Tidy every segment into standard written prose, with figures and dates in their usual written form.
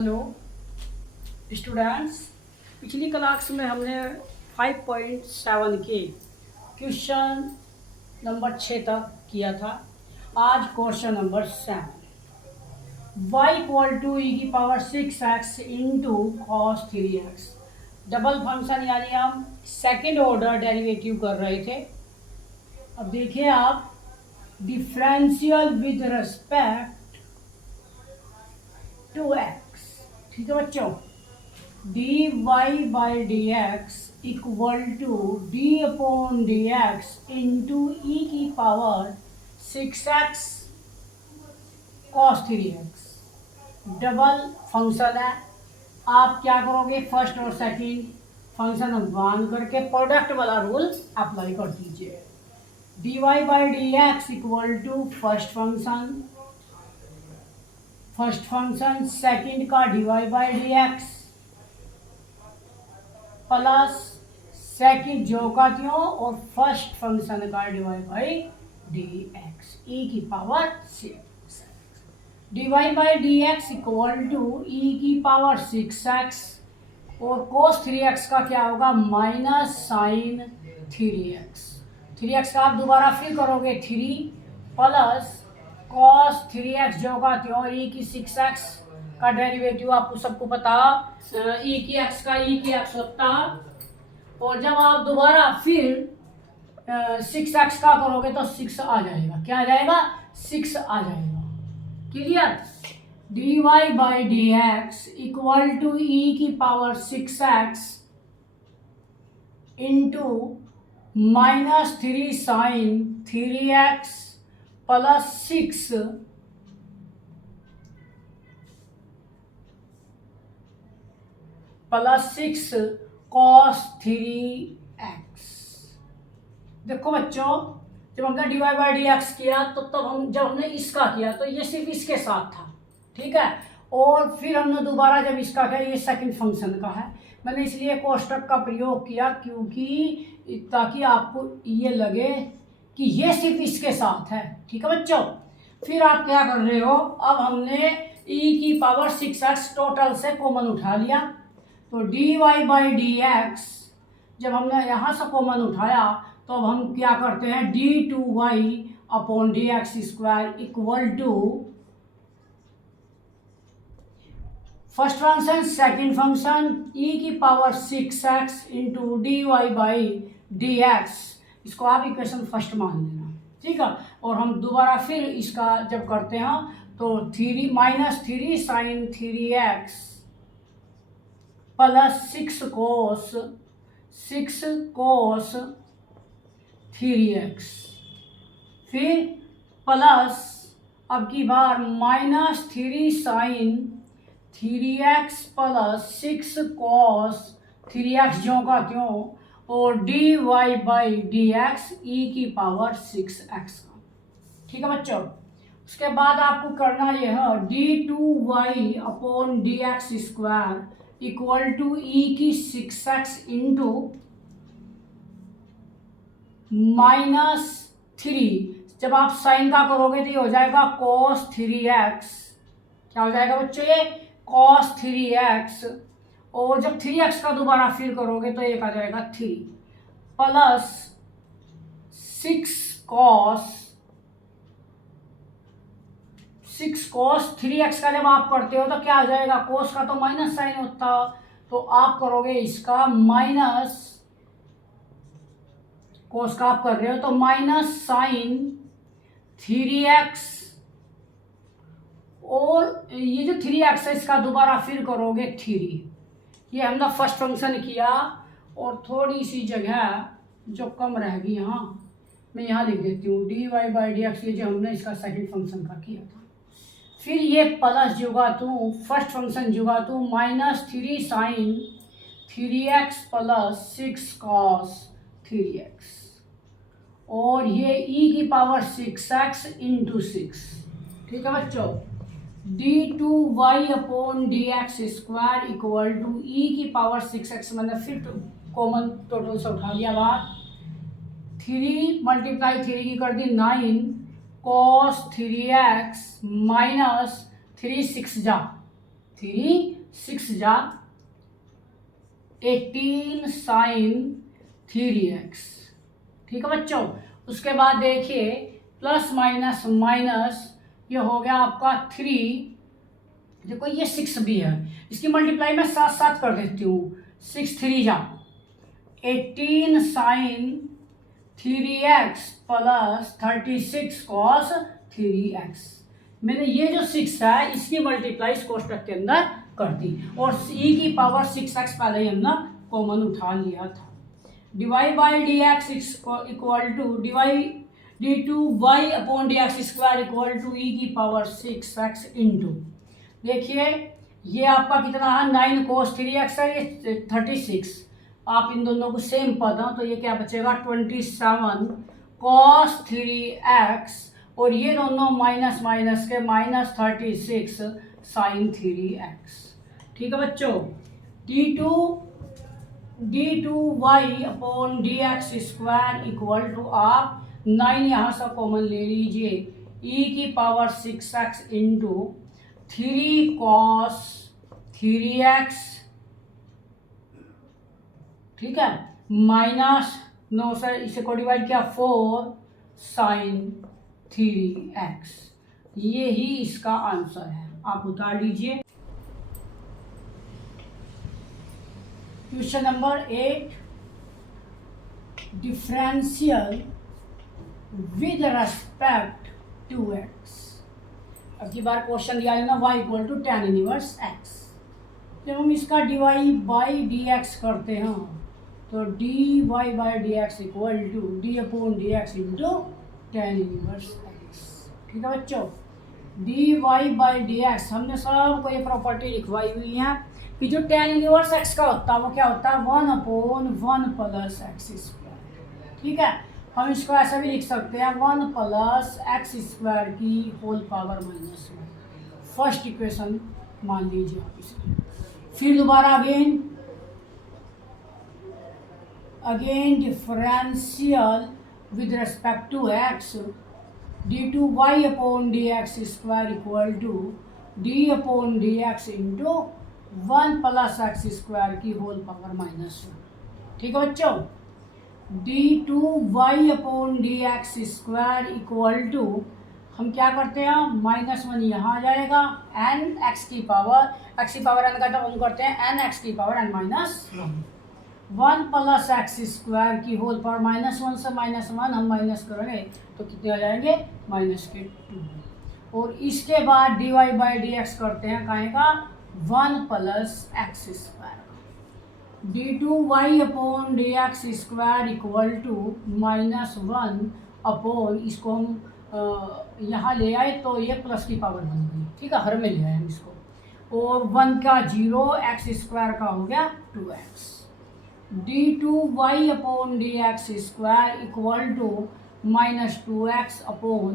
Hello students, पिछली class में हमने 5.7 के क्वेश्चन नंबर 6 तक किया था। आज question number 7, y equal to e की power 6x into cos 3x। Double function यानी हम सेकेंड ऑर्डर डेरिवेटिव कर रहे थे। अब देखिए आप, differential with respect to x। ठीक है बच्चों, dy by d x equal to d upon d x into e की power 6x cos 3x। Double function है। आप क्या करोगे, फर्स्ट और सेकंड फंक्शन मान करके प्रोडक्ट वाला रूल अप्लाई कर दीजिए। dy by d x equal to first function second का dy by d x plus second जो का त्यों और फर्स्ट फंक्शन का dy by d x e की power 6। dy by d x equal to e की पावर 6x और cos 3x का क्या होगा, माइनस साइन 3x। 3x का आप दोबारा फिर करोगे 3 प्लस cos 3x जो का त्यों ई की 6x का डेरिवेटिव आपको सबको पता, ई की x का ई की x होता। और जब आप दोबारा फिर 6x का करोगे तो 6 आ जाएगा। क्या आ जाएगा, 6 आ जाएगा। Clear. dy by d x equal to e की power 6x into minus 3 sine 3x plus 6 cos 3x। देखो बच्चों, जब हमने dy बाई डी एक्स किया तो तब जब हमने इसका किया तो ये सिर्फ इसके साथ था, ठीक है। और फिर हमने दोबारा जब इसका किया, ये सेकंड फंक्शन का है। मैंने इसलिए कोष्टक का प्रयोग किया क्योंकि ताकि आपको ये लगे कि ये सिर्फ इसके साथ है, ठीक है बच्चों। फिर आप क्या कर रहे हो, अब हमने e की पावर 6x टोटल से कॉमन उठा लिया। तो dy बाई डी एक्स जब हमने यहाँ से कॉमन उठाया तो अब हम क्या करते हैं, d2y upon d x square equal to first function second function e की power 6x into d y by d x. इसको आप इक्वेशन फर्स्ट मान लेना, ठीक है। और हम दोबारा फिर इसका जब करते हैं तो minus 3 sine 3x plus 6 cos 3x फिर प्लस अब की बार minus 3 sine 3x plus 6 cos 3x जो का त्यों और dy by d x e की पावर 6x का, ठीक है बच्चों। उसके बाद आपको करना यह है d2y upon d x square equal to e की 6x इंटू माइनस 3। जब आप साइन का करोगे तो ये हो जाएगा cos 3x। क्या हो जाएगा बच्चों, ये cos 3x। और जब 3x का दोबारा फिर करोगे तो एक आ जाएगा 3 प्लस 6 cos 3x का जब आप करते हो तो क्या आ जाएगा, cos का तो माइनस साइन होता, तो आप करोगे इसका माइनस, cos का आप कर रहे हो तो माइनस साइन 3x और ये जो 3x है इसका दोबारा फिर करोगे 3। ये हमने फर्स्ट फंक्शन किया और थोड़ी सी जगह जो कम रहेगी यहाँ मैं यहाँ लिख देती हूँ, dy बाई डी एक्स, ये जो हमने इसका सेकंड फंक्शन का किया था। फिर ये प्लस जुगा तू फर्स्ट फंक्शन जुगा तू minus 3 sine 3x plus 6 cos 3x और ये e की पावर 6x इंटू 6, ठीक है बच्चों। d2y upon d x square equal to e की पावर 6x, मैंने फिर कॉमन टोटल से उठा लिया बाहर। 3 मल्टीप्लाई 3 की कर दी 9 cos 3x माइनस 3 6 जा 3 6 जा 18 साइन 3x। ठीक है बच्चों। उसके बाद देखिए प्लस माइनस माइनस ये हो गया आपका 3, देखो ये 6 भी है, इसकी मल्टीप्लाई मैं साथ साथ कर देती हूँ। 6 3 जा 18 sign 3x plus 36 cos 3x। मैंने ये जो 6 है इसकी मल्टीप्लाई इस कोष्टक के अंदर कर दी और e की पावर 6x पहले ही हमने कॉमन उठा लिया था। Divide by d x equal to d2y upon d x square equal to e की पावर 6x इंटू, देखिए ये आपका कितना है 9 cos 3x है, ये 36, आप इन दोनों को सेम पद हो तो ये क्या बचेगा 27 cos 3x और ये दोनों माइनस माइनस के माइनस 36 साइन 3x। ठीक है बच्चों। d2y upon d x square equal to आप 9 यहाँ से कॉमन ले लीजिए e की power 6x into 3 cos 3x, ठीक है, माइनस 9 से इसे को डिवाइड किया 4 साइन 3x। ये ही इसका आंसर है, आप उतार लीजिए। Question number 8, differential with respect to x। अब की बार क्वेश्चन दिया है ना y equal to tan inverse x। जब हम इसका dy बाई डी एक्स करते हैं तो dy by d x equal to d upon d x into tan inverse x। ठीक है बच्चों। dy बाई डी एक्स हमने सबको ये प्रॉपर्टी लिखवाई हुई है कि जो tan इनवर्स x का होता है वो क्या होता है 1 अपॉन 1 प्लस एक्स स्क्वायर। ठीक है, हम इसको ऐसा भी लिख सकते हैं 1 प्लस एक्स स्क्वायर की whole power minus 1। First equation मान लीजिए आप इसे। फिर दोबारा again differential with respect to x d2y upon d x square equal to d upon d x into 1 plus x square की होल पावर माइनस 1। ठीक है बच्चों। d2y upon d x square equal to हम क्या करते हैं -1 यहाँ आ जाएगा n x की पावर n का तो हम करते हैं n x की power n minus 1 plus x square की होल पावर -1 से -1 हम माइनस करेंगे तो कितने आ जाएंगे -2। और इसके बाद dy बाई डी एक्स करते हैं कहेगा 1 plus x square d2y upon d x square equal to -1 upon इसको हम यहाँ ले आए तो ये प्लस की पावर बन गई। ठीक है, हर में ले आए हम इसको और 1 का 0 एक्स स्क्वायर का हो गया 2x। d2y upon d x square equal to -2x upon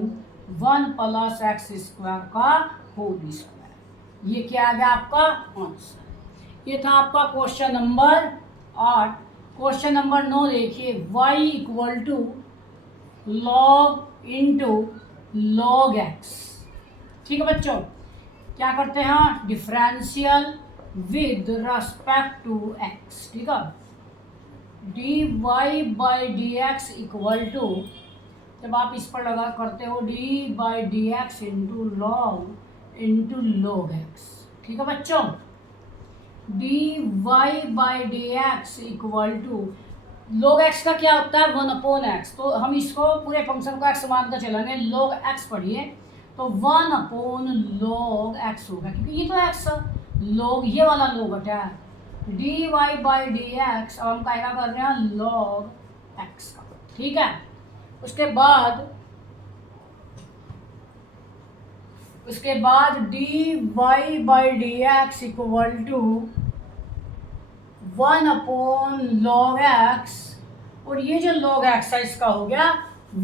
1 plus x square का होल स्क्वायर। ये क्या आ गया आपका आंसर। ये था आपका क्वेश्चन नंबर 8। क्वेश्चन नंबर 9 देखिए y equal to log into log x। ठीक है बच्चों, क्या करते हैं differential with respect to x। ठीक है, dy by d x equal to जब आप इस पर लगा करते हो d by d x into log x. ठीक है बच्चों, dy by d x equal to log x का क्या होता है 1 अपॉन एक्स, तो हम इसको पूरे फंक्शन को x मान कर चलेंगे। log x पढ़िए तो 1 अपॉन log x होगा क्योंकि ये तो x log ये वाला log हटा है dy बाई डी एक्स। अब हम क्या कर रहे हैं log x का। ठीक है, उसके बाद dy by d x equal to 1 upon log x और ये जो log x है इसका हो गया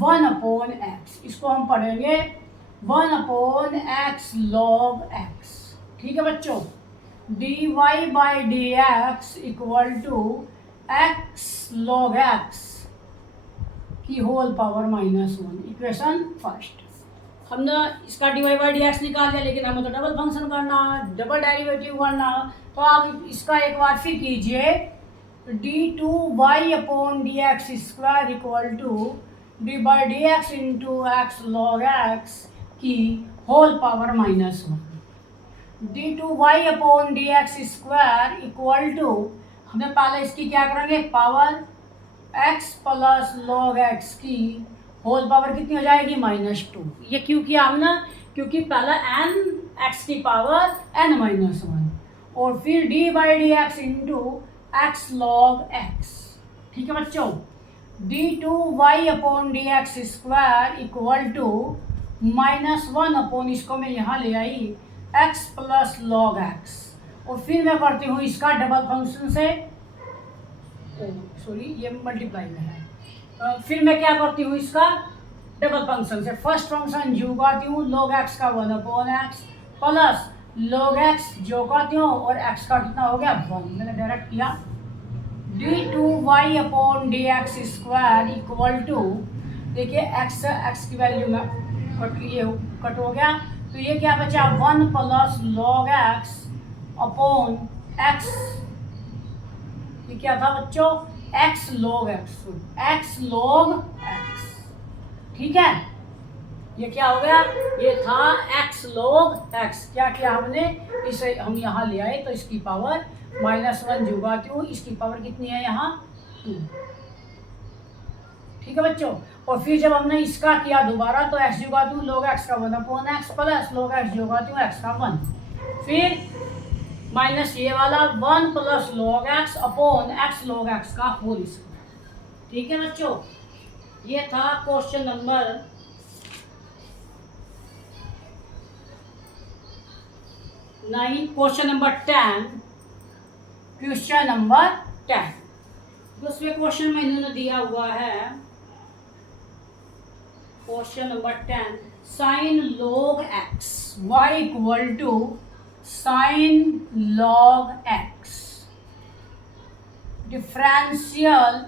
1 अपॉन x। इसको हम पढ़ेंगे 1 अपॉन x log x। ठीक है बच्चों, dy by d x equal to x log x की होल पावर -1। इक्वेशन फर्स्ट हमने इसका डी बाई डी एक्स निकाल दिया, लेकिन हमें तो डबल फंक्शन करना है, डबल डेरिवेटिव करना है। तो आप इसका एक बार फिर कीजिए, d two y upon d x square equal to d by d x into x log x की whole power -1। D two y upon d x square equal to, हमें पहले इसकी क्या करेंगे, power x plus log x की whole power कितनी हो जाएगी, -2। ये क्यों किया हमने, क्योंकि पहला n x की पावर n-1 और फिर d by d x into x log x. ठीक है बच्चों, d two y upon d x square equal to -1 upon, इसको मैं यहाँ ले आई, एक्स प्लस लॉग एक्स। और फिर मैं करती हूँ इसका डबल फंक्शन से, सॉरी ये मल्टीप्लाई में है, फिर मैं क्या करती हूँ इसका डबल फंक्शन से। फर्स्ट फंक्शन जो करती हूँ लॉग एक्स का 1 upon x plus log x जो करती हूँ और एक्स का कितना हो गया 1, मैंने डायरेक्ट किया। D two y upon d x square equal to, देखिए एक्स की वैल्यू में कट हो गया, तो ये क्या बचा 1 plus log x upon x, ये क्या था बच्चों, एक्स लॉग एक्स। ठीक है, ये क्या हो गया, ये था एक्स लॉग एक्स। क्या किया हमने, इसे हम यहाँ ले आए तो इसकी पावर -1 जुगाती हूँ, इसकी पावर कितनी है यहाँ 2। ठीक है बच्चों, और फिर जब हमने इसका किया दोबारा तो एक्स जुगाती हूँ लॉग एक्स का 1 upon x plus log x जुगाती हूँ एक्स का 1, फिर माइनस ये वाला 1 plus log x upon x log x का होल स्क्वायर। ठीक है बच्चों, ये था question number 9। Question number 10, question number 10, दूसरे क्वेश्चन में इन्होंने दिया हुआ है question number 10, sine log x y equal to sine log x differential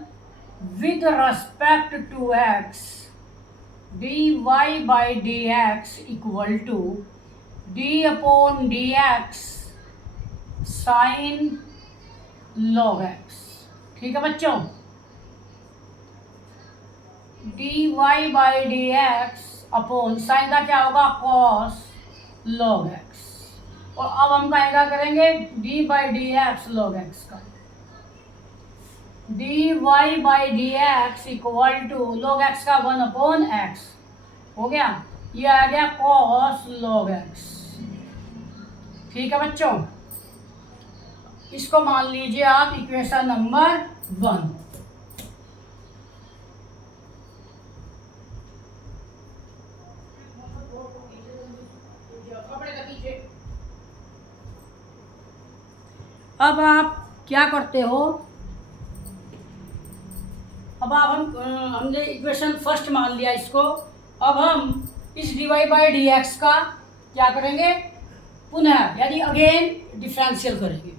with respect to x dy by dx equal to d upon dx sin log x। ठीक है बच्चों, dy by dx upon sine का क्या होगा cos log x, और अब हम क्या करेंगे d by dx log x का, dy by d x equal to log x का 1 अपॉन एक्स हो गया, ये आ गया cos log x। ठीक है बच्चों, इसको मान लीजिए आप इक्वेशन नंबर 1। अब आप क्या करते हो, अब आप हमने इक्वेशन फर्स्ट मान लिया इसको, अब हम इस d y by d x का क्या करेंगे, पुनः यानी अगेन डिफरेंशियल करेंगे।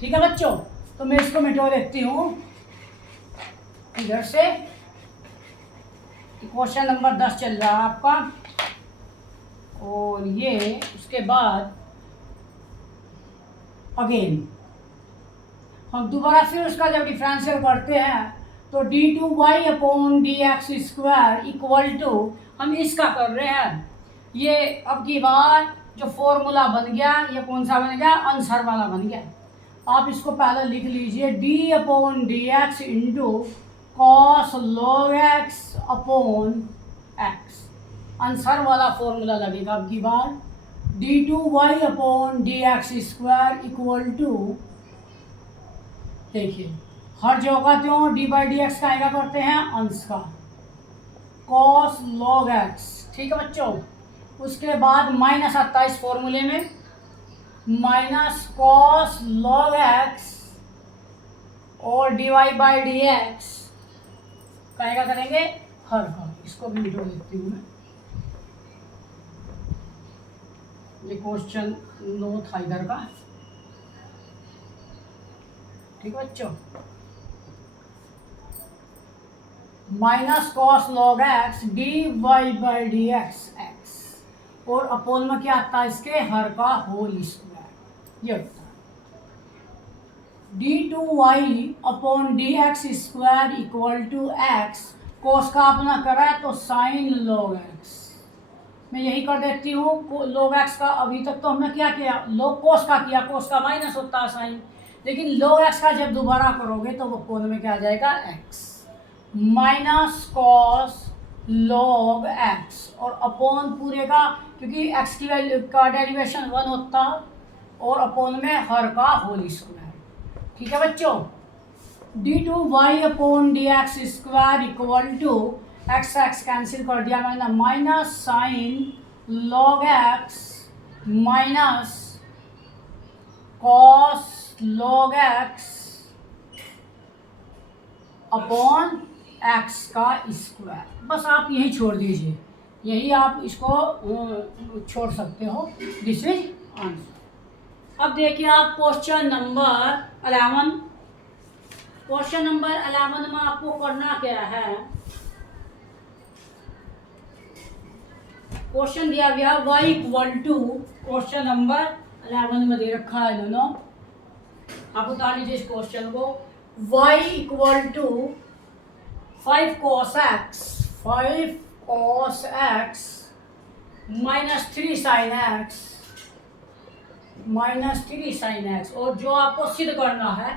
ठीक है बच्चों, तो मैं इसको मिटा देती हूँ इधर से, क्वेश्चन नंबर 10 चल रहा है आपका, और ये उसके बाद अगेन हम दोबारा फिर उसका जब डिफरेंशियल करते हैं तो d two y upon d x square equal to, हम इसका कर रहे हैं, ये अब की बार जो फॉर्मूला बन गया ये कौन सा बन गया, आंसर वाला बन गया। आप इसको पहले लिख लीजिए, d upon d x into cos log x upon x, answer वाला फॉर्मूला लगेगा अब की बार, d two y upon d x square equal to, देखिए हर जगह त्यों डी बाई डी एक्स का आएगा करते हैं अंश का, कॉस लॉग एक्स। ठीक है बच्चों, उसके बाद माइनस आता है इस फॉर्मूले में, माइनस कॉस लॉग एक्स और d y by d x का करेंगे हर का, इसको भी मिटा देती हूँ मैं, ये क्वेश्चन 9 था इधर का। ठीक है बच्चों, minus cos log x d y by d x x और अपोन में क्या आता है इसके हर का होल स्क्वायर, ये होता है d2y upon d x square equal to x. Cos का अपना करा है तो साइन लॉग एक्स, मैं यही कर देती हूँ लॉग एक्स का। अभी तक तो हमने क्या किया, लॉग कोस का किया, कोस का माइनस होता है साइन, लेकिन लॉग एक्स का जब दोबारा करोगे तो वो कोण में क्या आ जाएगा, x minus cos log x और अपॉन पूरे का, क्योंकि एक्स की वैल्यू का डेरिवेशन 1 होता और अपॉन में हर का होल स्क्वायर। ठीक है बच्चों, d2y upon d x square equal to x x cancel कर दिया मैंने, minus sine log x minus cos log x upon x का स्क्वायर। बस आप यही छोड़ दीजिए, यही आप इसको छोड़ सकते हो, दिस इज आंसर। अब देखिए आप क्वेश्चन नंबर 11, क्वेश्चन नंबर 11 में आपको करना क्या है, क्वेश्चन दिया गया y equal to, question number 11 में दे रखा है दोनों, आप उतार लीजिए इस क्वेश्चन को। y equal to 5 cos x minus 3 sin x, और जो आपको सिद्ध करना है,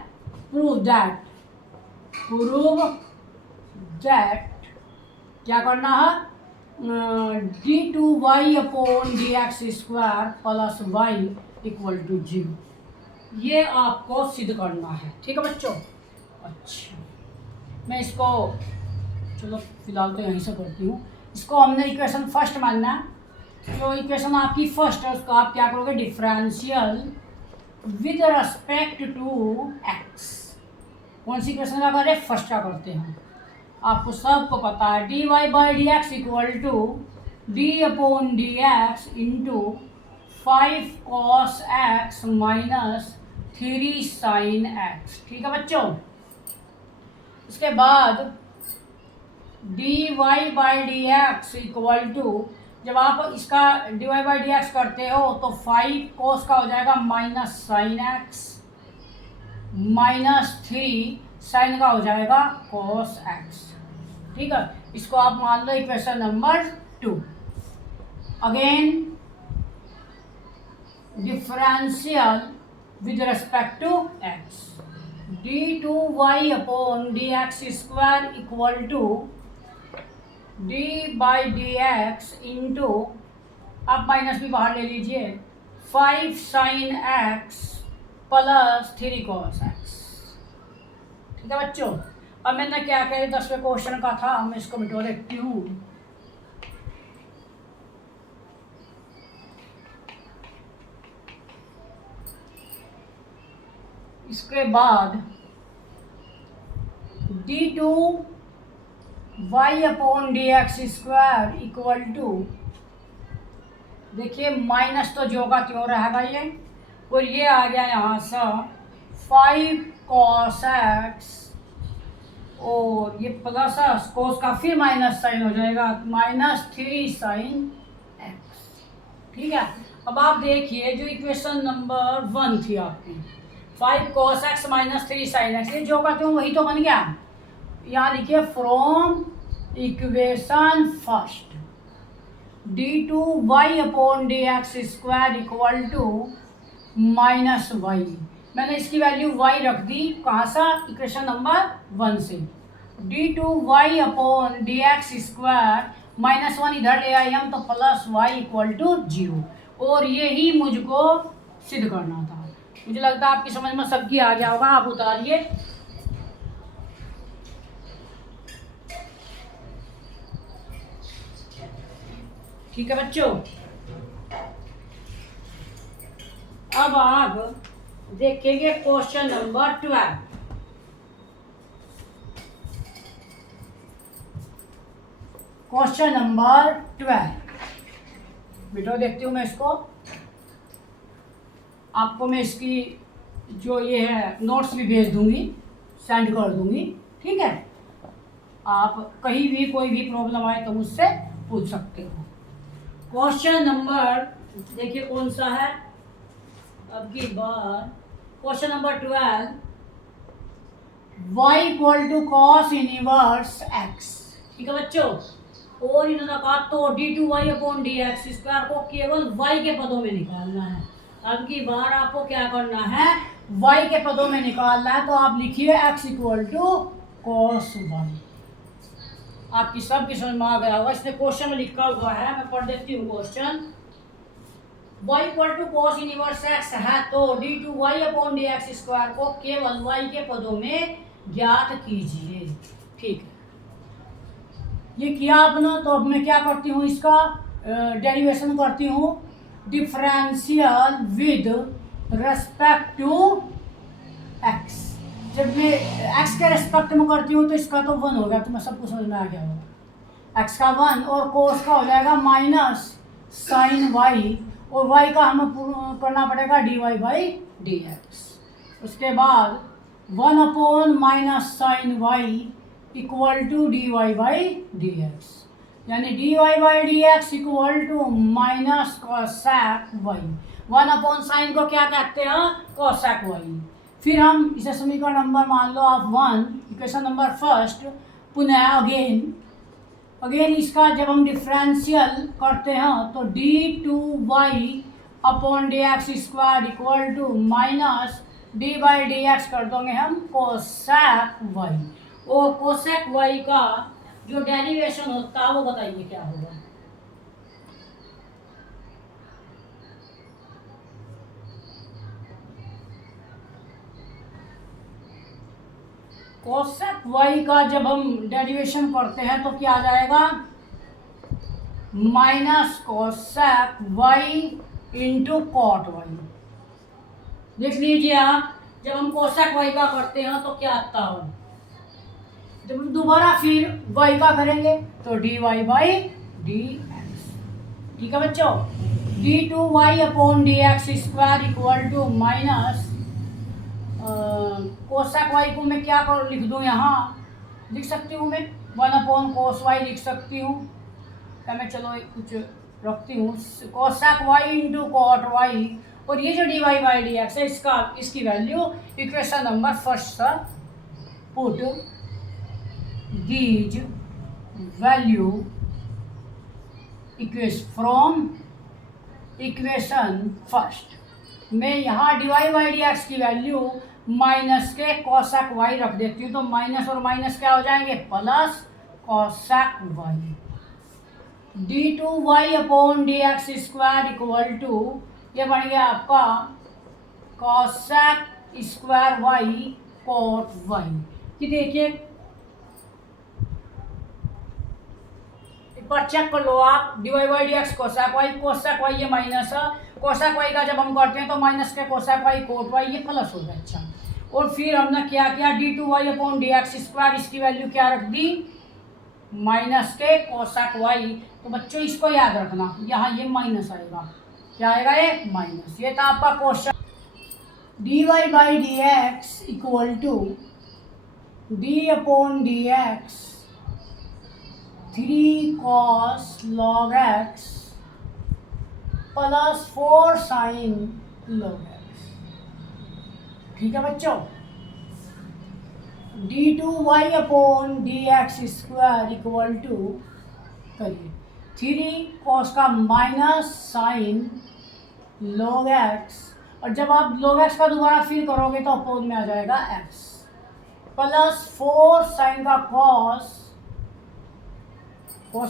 प्रूव दैट क्या करना है, d2y upon d x square plus y equal to 0, ये आपको सिद्ध करना है। ठीक है बच्चों, अच्छा मैं इसको चलो फिलहाल तो यहीं से करती हूँ। इसको हमने इक्वेशन फर्स्ट मानना है, तो इक्वेशन आपकी फर्स्ट है, उसको आप क्या करोगे, differential with respect to x. कौन सी इक्वेशन का करें, फर्स्ट का करते हैं। आपको सबको पता है dy by d x equal to d upon d x into 5 cos x minus 3 sin x। ठीक है बच्चों, इसके बाद dy by d x equal to, जब आप इसका dy बाई डी एक्स करते हो तो 5 cos का हो जाएगा minus sine x minus 3 sine का हो जाएगा cos x। ठीक है, इसको आप मान लो equation number 2। Again differential with respect to x, d2y upon d x square equal to d by d x into, आप माइनस भी बाहर ले लीजिए, 5 sin x plus 3 cos x। ठीक है बच्चों, अब मैंने क्या कहा, 10वें क्वेश्चन का था, मैं इसको मिटा देती हूँ। इसके बाद d2 y upon d x square equal to, देखिए माइनस तो जो का त्यों रहेगा ये, और ये आ गया यहाँ से 5 cos x और ये प्लस कोस का फिर माइनस साइन हो जाएगा, माइनस 3 sin x। ठीक है, अब आप देखिए जो इक्वेशन नंबर 1 थी आपकी, 5 cos x minus 3 sin x, ये जो का त्यों वही तो बन गया। यहाँ लिखिए from equation first d2y upon d x square equal to minus y, मैंने इसकी वैल्यू y रख दी, कहाँ सा, इक्वेशन नंबर 1 से। d2y upon d x square minus 1 इधर ले आए हम तो प्लस वाई इक्वल टू 0, और यही मुझको सिद्ध करना था। मुझे लगता है आपकी समझ में सबकी आ गया होगा, आप उतारिए। ठीक है बच्चों, अब आप देखेंगे question number 12। Question number 12 video देखती हूँ मैं इसको, आपको मैं इसकी जो ये है नोट्स भी भेज दूंगी, सेंड कर दूंगी। ठीक है, आप कहीं भी कोई भी प्रॉब्लम आए तो मुझसे पूछ सकते हो। क्वेश्चन नंबर देखिए कौन सा है अब की बार, question number 12, y equal to cos inverse x। ठीक है बच्चों, और इन्होंने कहा तो d2y अपॉन dx स्क्वायर को केवल y के पदों में निकालना है। अब की बार आपको क्या करना है, y के पदों में निकालना है। तो आप लिखिए x equal to cos y। आपकी सबकी समझ में आ गया होगा, इसमें क्वेश्चन में लिखा हुआ है, मैं पढ़ देती हूँ question. y equal to cos inverse x है तो d2y अपॉन dx स्क्वायर को केवल y के पदों में ज्ञात कीजिए। ठीक है, ये किया आपने, तो अब मैं क्या करती हूँ, इसका डेरिवेशन करती हूँ, differential with respect to x। जब मैं x के रेस्पेक्ट में करती हूँ तो इसका तो 1 होगा, तो मैं सबको समझ में आ गया होगा, x का 1 और कोस का हो जाएगा माइनस साइन y, और y का हमें करना पड़ेगा dy बाई dx। उसके बाद 1 upon minus sine y equal to dy by dx, यानी dy by dx equal to minus cosec y। 1 upon sine को क्या कहते हैं, कोसेक y। फिर हम इसे समीकरण नंबर मान लो आप 1, इक्वेशन नंबर फर्स्ट, पुनः अगेन इसका जब हम डिफरेंशियल करते हैं तो d2y upon dx square equal to minus d by d x कर दोगे हम कोसेक y, और कोसेक y का जो डेरिवेशन होता है वो बताइए क्या होगा। कोसेक y का जब हम डेरिवेशन करते हैं तो क्या आ जाएगा, minus cosec y into cot y। देख लीजिए आप, जब हम कोसेक y का करते हैं तो क्या आता हो, जब हम दोबारा फिर y का करेंगे तो dy बाई dx। ठीक है बच्चों, d2y upon dx square equal to minus cosec y को मैं क्या कर लिख दूँ, यहाँ लिख सकती हूँ मैं 1 अपॉन कोस y लिख सकती हूँ, क्या मैं चलो कुछ रखती हूँ, cosec y into cot y, और ये जो dy बाई dx है इसकी वैल्यू इक्वेशन नंबर फर्स्ट सर put these value from equation first. मैं यहाँ dy बाई dx की वैल्यू माइनस के कोसेक y रख देती हूँ, तो माइनस और माइनस क्या हो जाएंगे, plus cosec y। d2y upon dx square equal to, ये बन गया आपका cosec square y cot y। कि देखिए एक बार चेक कर लो आप, dy by d x cosec y ये माइनस है, कोसेक y का जब हम करते हैं तो माइनस के कोसेक y कोट y ये प्लस हो गया। अच्छा, और फिर हमने क्या किया, d2y अपॉन dx स्क्वायर इसकी वैल्यू क्या रख दी, माइनस के कोसेक y। तो बच्चों इसको याद रखना, यहाँ ये माइनस आएगा, क्या आएगा ये माइनस। ये था आपका question. dy by d x equal to d upon d x 3 cos log x plus 4 sine log x। ठीक है बच्चों, d2y upon d x square equal to करिए 3 cos का माइनस साइन log x, और जब आप log x का दोबारा फिर करोगे तो अपोज में आ जाएगा x, प्लस 4 साइन का cos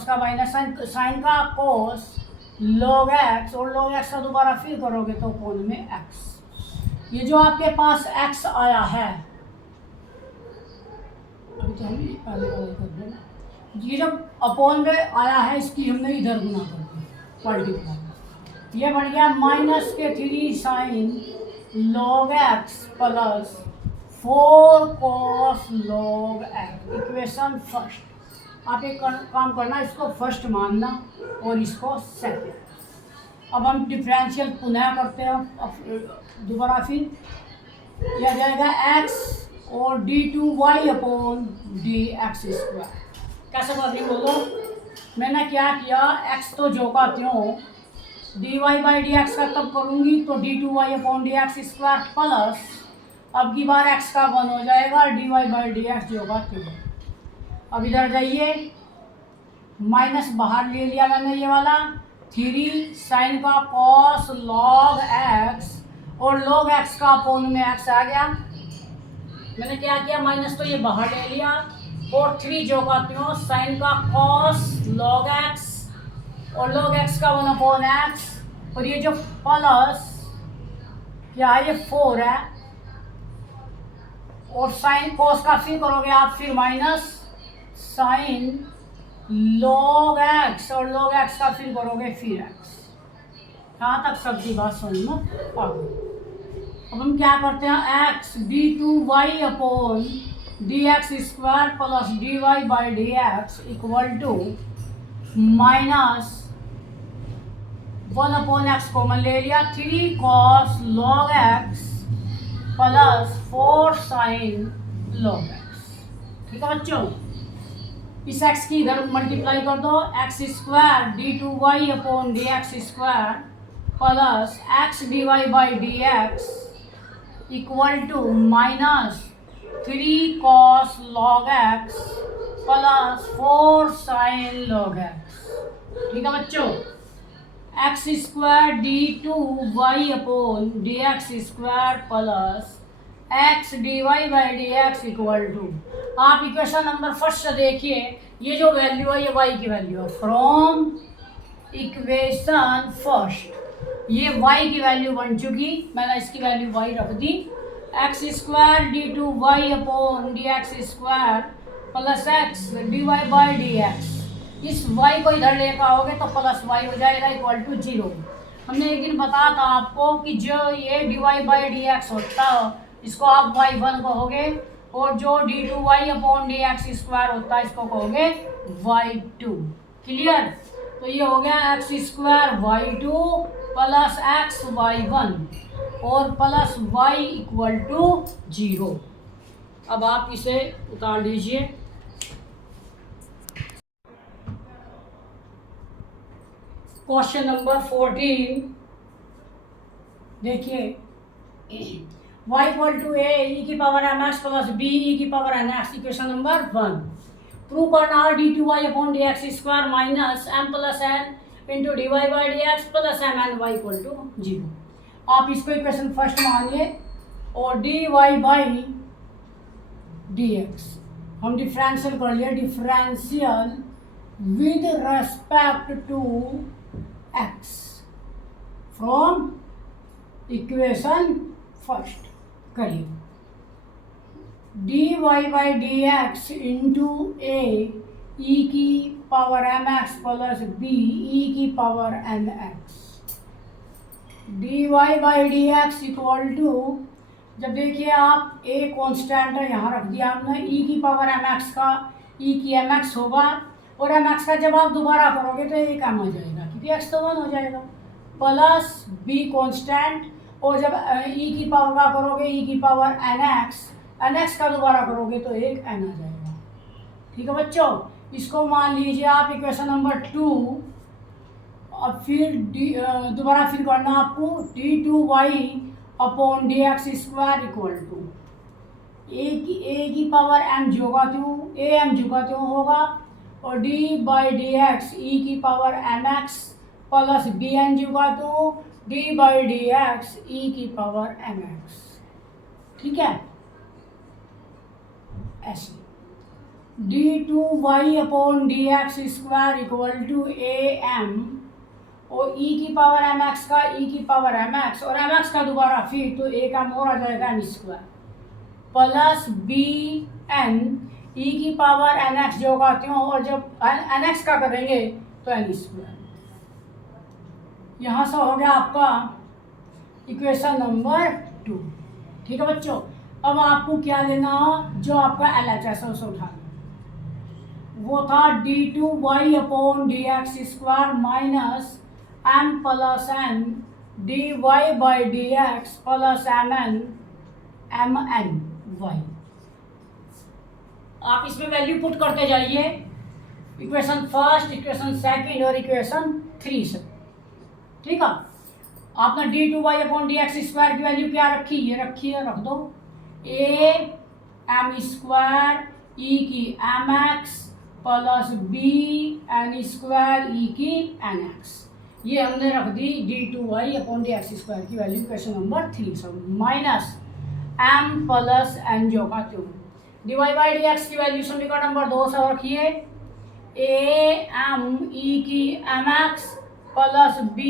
का माइनस साइन का cos log x, और log x का दोबारा फिर करोगे तो अपोज में x। ये जो आपके पास x आया है, अभी तो हम पहले वाला कर देना, ये जब अपोन में आया है इसकी हमने इधर गुना कर दिया मल्टीप्लाई, ये बन गया माइनस के 3 sine log x plus 4 cos log x। Equation first, आप एक काम करना, इसको फर्स्ट मानना और इसको सेकंड। अब हम डिफरेंशियल पुनः करते हैं दोबारा, फिर यह जाएगा x और d2y upon d x square. कैसे कर रही बोलो, मैंने क्या किया, x तो जो का त्यों, dy बाई डी एक्स का तब करूँगी तो d2y upon d x square plus, अब की बार x का 1 हो जाएगा, dy बाई डी एक्स जो का त्यों। अब इधर जाइए, माइनस बाहर ले लिया मैंने ये वाला, 3 साइन का कॉस लॉग x, और लॉग x का अपोन में x आ गया। मैंने क्या किया, माइनस तो ये बाहर ले लिया, और 3 जो का त्यों, साइन का कॉस लॉग x, और लॉग x का 1 अपॉन x, और ये जो प्लस क्या है, ये 4 है, और साइन कॉस का फिर करोगे आप, फिर माइनस साइन लॉग x, और लॉग x का फिर करोगे फिर x। यहाँ तक सबकी बात समझ में आ गई। अब हम क्या करते हैं, x d2y upon d x square plus dy by d x equal to minus 1 upon x common ले लिया, 3 cos log x plus 4 sine log x। ठीक है बच्चों, इस x की इधर मल्टीप्लाई कर दो, x square d2y upon d x square plus x d y by d x equal to minus 3 cos log x plus 4 sine log x। ठीक है बच्चों, x square d2y upon d x square plus x d y by d x equal to, आप equation number first से देखिए, ये जो value है ये y की वैल्यू है, फ्रॉम इक्वेशन फर्स्ट ये y की वैल्यू बन चुकी, मैंने इसकी वैल्यू y रख दी, x square d2y upon d x square plus x d y by d x, इस y को इधर लेकर आओगे तो प्लस y हो जाएगा इक्वल टू 0। हमने एक दिन बताया था आपको कि जो ये d y by d x होता है इसको आप y1 कहोगे, और जो d2y upon d x square होता है इसको कहोगे y2। क्लियर, तो ये हो गया x square y2 plus x y1 और प्लस y इक्वल टू 0। अब आप इसे उतार लीजिए। क्वेश्चन नंबर 14 देखिए, y equal to a e की power m x plus b e की power n x, equation number 1। Prove करना d2y upon d x square minus m plus n into d y by d x plus m n y equal to 0। आप इसको equation first मानिए, और d y by d x हम differential कर लिए, differential with respect to x from equation first करिए, D y by d x into a e की power m x plus b e की power n x, d y by d x equal to, जब देखिए आप a constant है यहाँ रख दिया हमने, ई की पावर एम एक्स का ई की एम एक्स होगा, और एम एक्स का जब आप दोबारा करोगे तो एक एम हो जाएगा क्योंकि एक्स तो 1 हो जाएगा, प्लस बी कॉन्स्टेंट, और जब ई की पावर का करोगे ई की पावर एन एक्स का दोबारा करोगे तो एक एन आ जाएगा। ठीक है बच्चों, इसको मान लीजिए आप इक्वेशन नंबर 2। अब फिर दोबारा फिर करना आपको d2y upon d x square equal to a की पावर एम जोगा त्यों ए एम जोगा त्यों होगा, और d by d x e की power m x plus b n जोगा तो d by d x e की पावर एम एक्स। ठीक है, ऐसे d2y upon d x square equal to a m, और ई की पावर एम एक्स का ई की पावर एम एक्स, और एम एक्स का दोबारा फिर तो एक एम और आ जाएगा m square, plus b n e की पावर एन एक्स जो का त्यों, और जब एन एक्स का करेंगे तो एन स्क्वायर। यहाँ से हो गया आपका इक्वेशन नंबर 2। ठीक है बच्चों, अब आपको क्या लेना, जो आपका एल एच एस उसे उठाना, वो था d2y upon d x square minus m plus n d y by d x plus m n y. आप इसमें वैल्यू पुट करते जाइए, इक्वेशन फर्स्ट, इक्वेशन सेकंड और इक्वेशन 3 से। ठीक है, आपने d2y/dx² की वैल्यू क्या रखी, ये रखी है, रख दो a m² e की mx plus b n² e की nx, ये हमने रख दी d2y/dx² की वैल्यू इक्वेशन नंबर 3 से। माइनस m प्लस n जो का त्यों, dy/dx की वैल्यू समीकरण नंबर 2 से रखिए a m e की mx plus b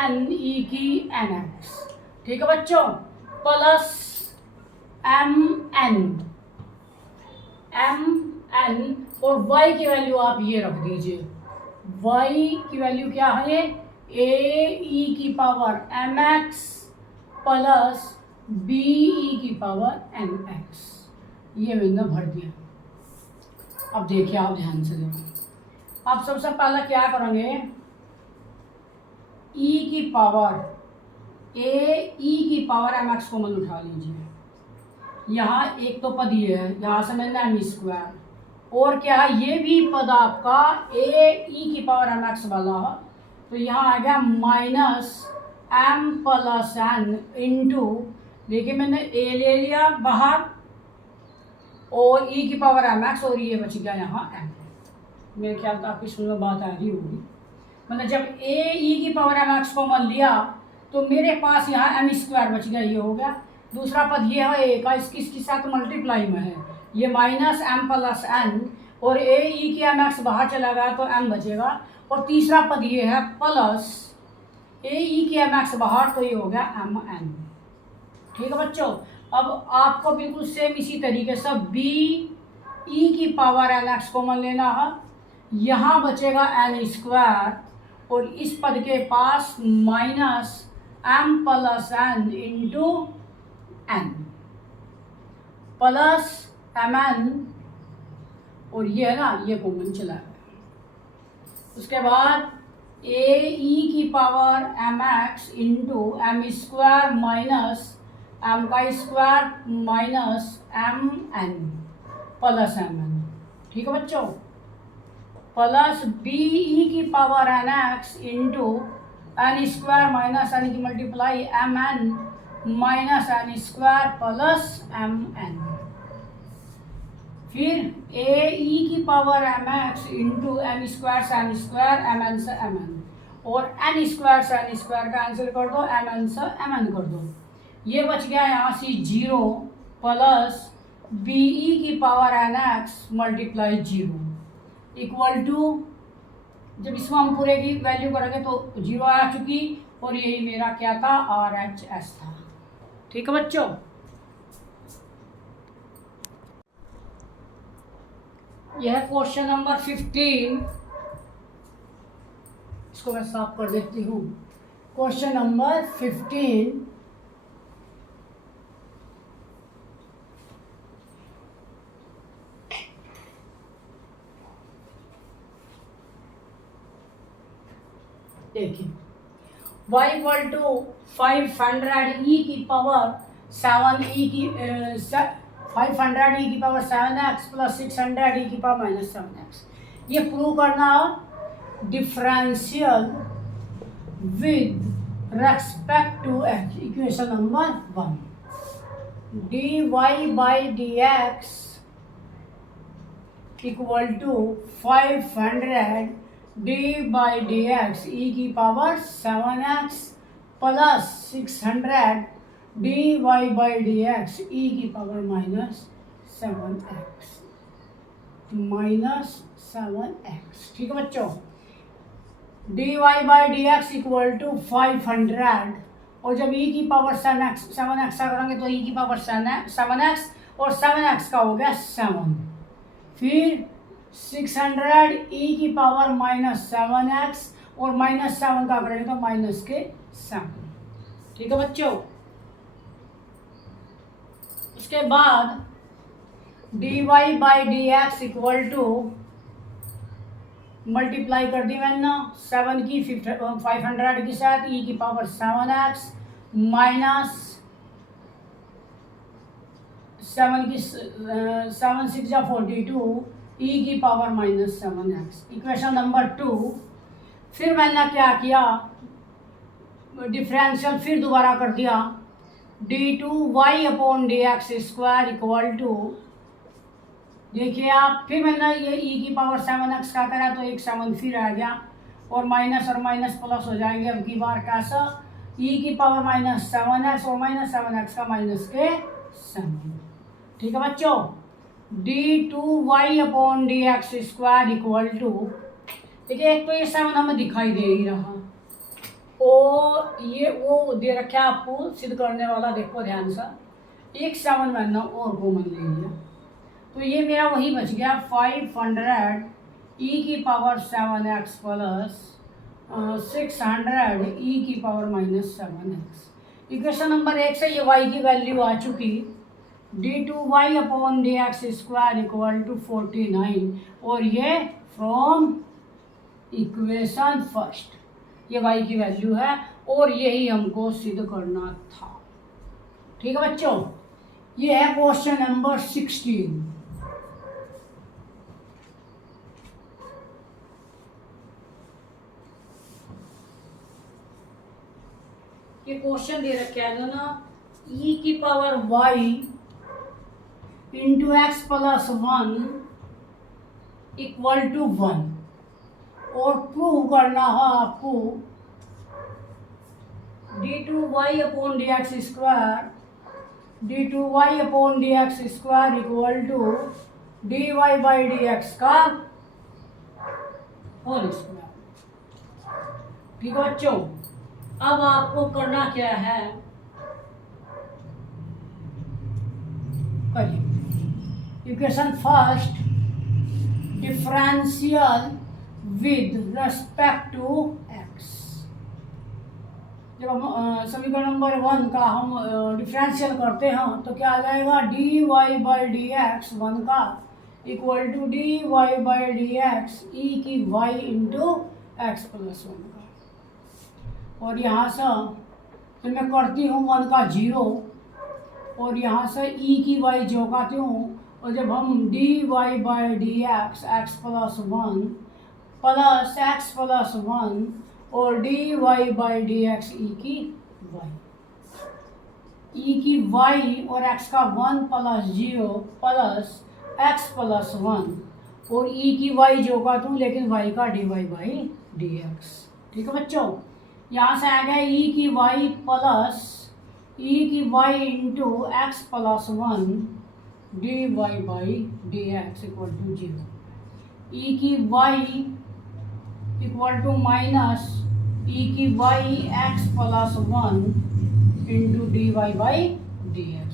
n e की nx। ठीक है बच्चों, प्लस m n और y की वैल्यू आप ये रख दीजिए, y की वैल्यू क्या है, a e की power mx plus b e की पावर nx, ये मैंने भर दिया। अब देखिए, आप ध्यान से देखो, आप सबसे पहले क्या करेंगे, e की पावर की पावर mx कॉमन उठा लीजिए, यहाँ एक तो पद ये है, यहाँ से मैंने m², और क्या है, ये भी पद आपका की पावर mx वाला है, तो यहाँ आ गया minus m plus n into, देखिए मैंने a ले लिया बाहर और e की पावर mx, और ये बच गया यहाँ m। मेरे ख्याल से आपकी सुन में बात आ रही होगी, मतलब जब e की पावर mx को मान लिया तो मेरे पास यहाँ m² बच गया, ये हो गया। दूसरा पद ये है a का, इसके साथ मल्टीप्लाई में है, ये माइनस m प्लस n, और e की mx बाहर चला गया तो m बचेगा, और तीसरा पद ये है प्लस e की mx बाहर, तो ये हो गया mn। ठीक है बच्चों, अब आपको बिल्कुल सेम इसी तरीके से b की पावर nx कॉमन लेना है, यहाँ बचेगा n², और इस पद के पास minus m plus n into n plus mn, और ये है ना, ये कॉमन चला गया। उसके बाद a की power mx into m² minus m² minus mn plus mn। ठीक है बच्चों, प्लस b की power nx into n² minus n की multiply mn minus n² plus mn, फिर a की पावर mx इंटू m² से m² mn से mn, और n² से n² का कैंसिल कर दो, mn से mn कर दो, ये बच गया यहाँ से 0 प्लस b की power nx multiply 0 equal to, जब इसको हम पूरे की वैल्यू करेंगे तो 0 आ चुकी, और यही मेरा क्या था, RHS था। ठीक है बच्चों, यह क्वेश्चन नंबर 15, इसको मैं साफ कर देती हूँ। क्वेश्चन नंबर 15, देखिए y इक्वल टू 500 e की पावर 7 e की 500 e की पावर 7x प्लस 600 e की पावर माइनस 7x, ये प्रूव करना differential with respect to x, equation number 1, dy/dx equal to 500 d/dx e की power 7x plus 600 dy/dx e की power minus 7x minus 7x। ठीक है बच्चों, dy/dx equal to 500, और जब e की पावर 7x करेंगे तो e की पावर 7x, और 7x का हो गया 7, फिर 600 e की पावर माइनस 7x, और माइनस 7 का करेंगे तो माइनस के 7। ठीक है बच्चों, उसके बाद dy/dx इक्वल टू मल्टीप्लाई कर दी मैंने 7 की 500 के साथ, e की पावर 7x माइनस 7 की 7 6 42 ई की पावर -7x। Equation number 2। फिर मैंने क्या किया, डिफरेंशियल फिर दोबारा कर दिया, d2y/dx² इक्वल टू, देखिए आप, फिर मैंने ये e की पावर 7x का करा तो एक 7 फिर आ गया, और माइनस प्लस हो जाएंगे। अब की बार कैसा, e की पावर -7x और -7x का माइनस के 7। ठीक है बच्चों, d2y/dx² इक्वल टू, देखिए एक तो ये 7 हमें दिखाई दे ही रहा, और ये वो दे रखा है आपको सिद्ध करने वाला, देखो ध्यान से, एक 7 मैंने और कॉमन ले लिया, तो ये मेरा वही बच गया 500 e की पावर 7x प्लस 600 e की पावर -7x। इक्वेशन नंबर 1 से ये y की वैल्यू आ चुकी, d2y/dx² इक्वल टू 49, और ये फ्रॉम इक्वेशन फर्स्ट, ये y की वैल्यू है, और यही हमको सिद्ध करना था। ठीक है बच्चों, ये है क्वेश्चन नंबर 16। ये क्वेश्चन दे रखे है ना, e की power y into x plus 1 equal to 1, और प्रूव करना है आपको d2y/dx² इक्वल टू dy/dx का होल स्क्वायर। ठीक है बच्चों, अब आपको करना क्या है, equation first differential with respect to x. जब हम समीकरण नंबर 1 का हम डिफरेंशियल करते हैं तो क्या आ जाएगा, dy/dx 1 का इक्वल टू dy/dx e की y इंटू एक्स प्लस 1 का, और यहाँ से फिर मैं करती हूँ 1 का 0, और यहाँ से e की y जोड़ती हूँ, और जब हम dy/dx x plus 1 plus x plus 1 और dy/dx e की y और x का 1 प्लस 0 प्लस x प्लस 1 और e की y जोड़ती हूँ, लेकिन y का dy/dx। ठीक है बच्चों, यहाँ से आ गया e की y into x plus 1 dy/dx equal to 0, e की y equal to minus e की y x plus 1 into dy/dx।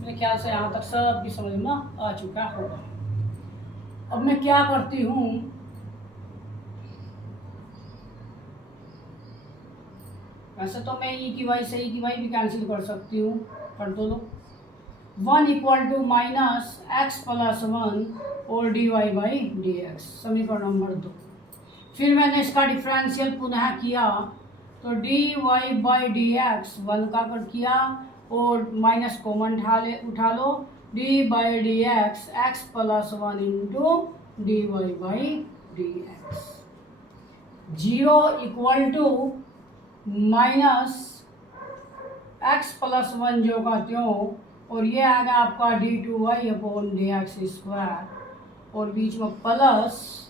मेरे ख्याल से यहाँ तक सब भी समझ में आ चुका होगा। अब मैं क्या करती हूँ, वैसे तो मैं e की y से e की y भी कैंसिल कर सकती हूँ, कर दो लो, 1 equal to minus x plus 1 और dy/dx, समीकरण नंबर 2। फिर मैंने इसका डिफरेंशियल पुनः किया, तो dy/dx 1 का कर किया, और माइनस कॉमन उठा लो, dy/dx x plus 1 into dy/dx, 0 equal to minus x plus 1 जो का त्यों, और ये आ गया आपका d2y/dx², और बीच में प्लस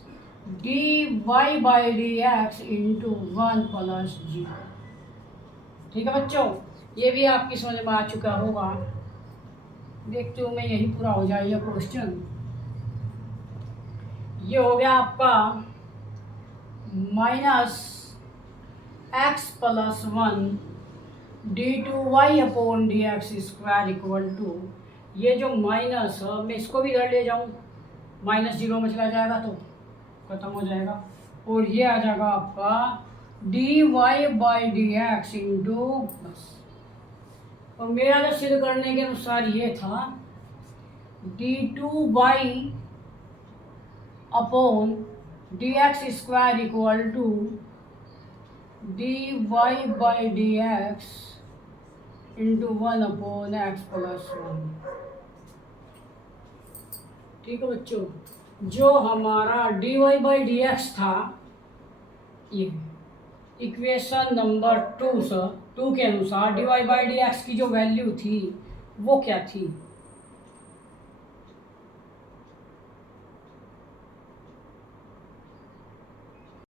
dy/dx इंटू 1 प्लस 0। ठीक है बच्चों, ये भी आपकी समझ में आ चुका होगा। देखते हो मैं यही पूरा हो जाएगा क्वेश्चन। ये हो गया आपका minus x plus 1 d2y/dx² equal to, ये जो माइनस है मैं इसको भी इधर ले जाऊँ, -0 में चला जाएगा तो खत्म हो जाएगा, और ये आ जाएगा आपका dy/dx इंटू बस, और मेरा जो सिद्ध करने के अनुसार ये था d2y/dx² equal to dy/dx into 1/x plus 1। ठीक है बच्चों, जो हमारा dy बाई डी एक्स था, ये इक्वेशन नंबर 2 के अनुसार dy बाई डी एक्स की जो वैल्यू थी वो क्या थी,